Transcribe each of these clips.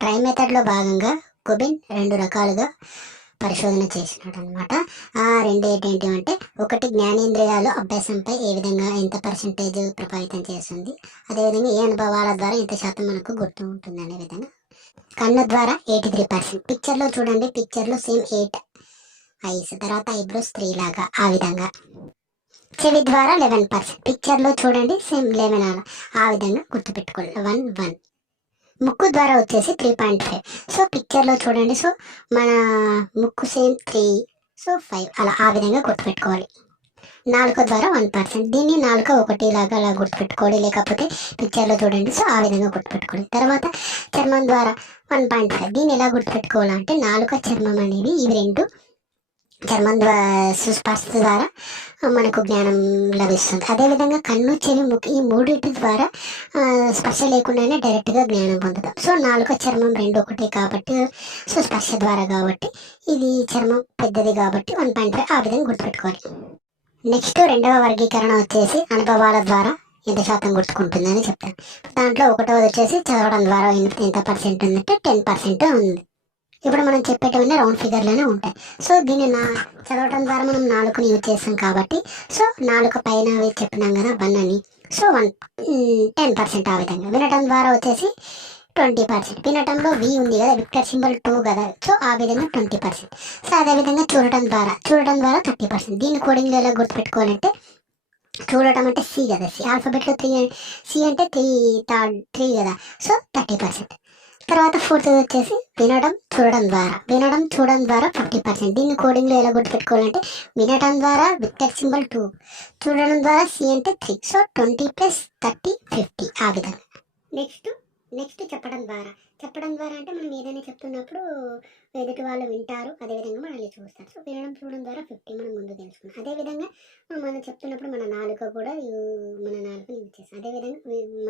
Try మెథడ్లో భాగంగా కుబిన్ రెండు రకాలుగా పరిశోధన చేసినాడు అనమాట ఆ రెండు ఏంటి అంటే ఒకటి జ్ఞానేంద్రియాలు అభ్యాసంపై ఏ విధంగా ఎంత పర్సంటేజ్ ప్రభావితం చేస్తుంది అదేవిధంగా ఏ అనుభవాల ద్వారా ఎంత శాతం మనకు గుర్తు ఉంటుంది అనే విధంగా. కన్ను ద్వారా ఎయిటీ త్రీ పర్సెంట్. పిక్చర్లో చూడండి పిక్చర్లో సేమ్ ఎయిట్ ఐస్ తర్వాత ఐబ్రోస్ త్రీ లాగా ఆ విధంగా. చెవి ద్వారా లెవెన్ పర్సెంట్. పిక్చర్లో చూడండి సేమ్ లెవెన్ అలా ఆ విధంగా గుర్తుపెట్టుకోండి వన్ వన్. ముక్కు ద్వారా వచ్చేసి త్రీ పాయింట్ ఫైవ్ సో పిక్చర్లో చూడండి. సో మన ముక్కు సేమ్ త్రీ సో ఫైవ్ అలా ఆ విధంగా గుర్తుపెట్టుకోవాలి. నాలుక ద్వారా వన్ పర్సెంట్ దీన్ని నాలుక ఒకటి లాగా అలా గుర్తుపెట్టుకోవాలి. లేకపోతే పిక్చర్లో చూడండి. సో ఆ విధంగా గుర్తుపెట్టుకోవాలి తర్వాత చర్మం ద్వారా వన్ పాయింట్ ఫైవ్ దీన్ని ఎలా గుర్తుపెట్టుకోవాలంటే నాలుక చర్మం అనేవి ఇవి రెండు చర్మం ద్వారా సుస్పర్శ ద్వారా మనకు జ్ఞానం లభిస్తుంది. అదేవిధంగా కన్ను చెవి ముక్కు ఈ మూడింటి ద్వారా స్పర్శ లేకుండానే డైరెక్ట్గా జ్ఞానం పొందుతాం. సో నాలుక చర్మం రెండు ఒకటి కాబట్టి సో స్పర్శ ద్వారా కాబట్టి ఇది చర్మం పెద్దది కాబట్టి వన్ పాయింట్ ఫైవ్ ఆ విధంగా గుర్తుపెట్టుకోవాలి. నెక్స్ట్ రెండవ వర్గీకరణ వచ్చేసి అనుభవాల ద్వారా ఎంత శాతం గుర్తుకుంటుందని చెప్తాను. దాంట్లో ఒకటవది వచ్చేసి చదవడం ద్వారా ఎంత పర్సెంట్ ఉందంటే టెన్ పర్సెంట్ ఉంది. ఇప్పుడు మనం చెప్పేటవన్నీ రౌండ్ ఫిగర్లోనే ఉంటాయి. సో దీన్ని నా చదవటం ద్వారా మనం నాలుగుని యూజ్ చేస్తాం కాబట్టి సో నాలుగు పైన చెప్పినాం కదా వన్ అని. సో వన్ టెన్ పర్సెంట్ ఆ విధంగా. వినటం ద్వారా వచ్చేసి ట్వంటీ పర్సెంట్ వినటంలో వి ఉంది కదా విక్టర్ సింబల్ టూ కదా. సో ఆ విధంగా ట్వంటీ పర్సెంట్ సో అదేవిధంగా చూడటం ద్వారా చూడటం ద్వారా థర్టీ పర్సెంట్ దీన్ని కోడింగ్లో ఎలా గుర్తుపెట్టుకోవాలంటే చూడటం అంటే సి కదా. సి ఆల్ఫాబెట్లో త్రీ సి అంటే త్రీ థర్డ్ త్రీ కదా. సో థర్టీ పర్సెంట్ తర్వాత ఫోర్త్ వచ్చేసి వినడం చూడడం ద్వారా. వినడం చూడడం ద్వారా ఫిఫ్టీ పర్సెంట్. దీన్ని కోడింగ్లో ఎలా గుర్తుపెట్టుకోవాలంటే వినడం ద్వారా విక్టర్ సింబల్ టూ చూడడం ద్వారా సి అంటే three so twenty plus thirty fifty ఆ విధంగా. నెక్స్ట్ నెక్స్ట్ చెప్పడం ద్వారా. చెప్పడం ద్వారా అంటే మనం ఏదైనా చెప్తున్నప్పుడు ఎదుటి వాళ్ళు వింటారు. అదేవిధంగా మనల్ని చూస్తారు. సో వినడం చూడడం ద్వారా ఫిఫ్టీ మనం ముందు తెలుసుకున్నాం. అదేవిధంగా మనం చెప్తున్నప్పుడు మన నాలుక కూడా మన నాలుకని యూజ్ చేస్తాం. అదేవిధంగా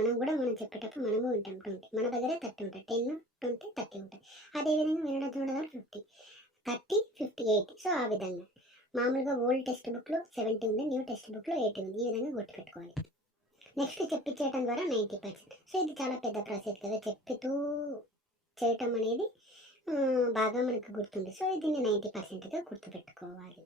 మనం కూడా మనం చెప్పేటప్పుడు మనము వింటాం. ట్వంటీ మన దగ్గరే థర్టీ ఉంటాయి. టెన్ ట్వంటీ థర్టీ ఉంటాయి. అదేవిధంగా వినడం చూడడం ద్వారా fifty thirty fifty eighty. So ఆ విధంగా. మామూలుగా ఓల్డ్ టెక్స్ట్ బుక్లో సెవెంటీ ఉంది. న్యూ టెక్స్ట్ బుక్లో ఎయిటీ ఉంది. ఈ విధంగా గుర్తుపెట్టుకోవాలి. నెక్స్ట్ చెప్పించేయటం ద్వారా నైంటీ పర్సెంట్. సో ఇది చాలా పెద్ద ప్రాసెస్ కదా చెప్పుతూ చేయటం అనేది బాగా మనకు గుర్తుంది. సో దీన్ని నైంటీ పర్సెంట్గా గుర్తుపెట్టుకోవాలి.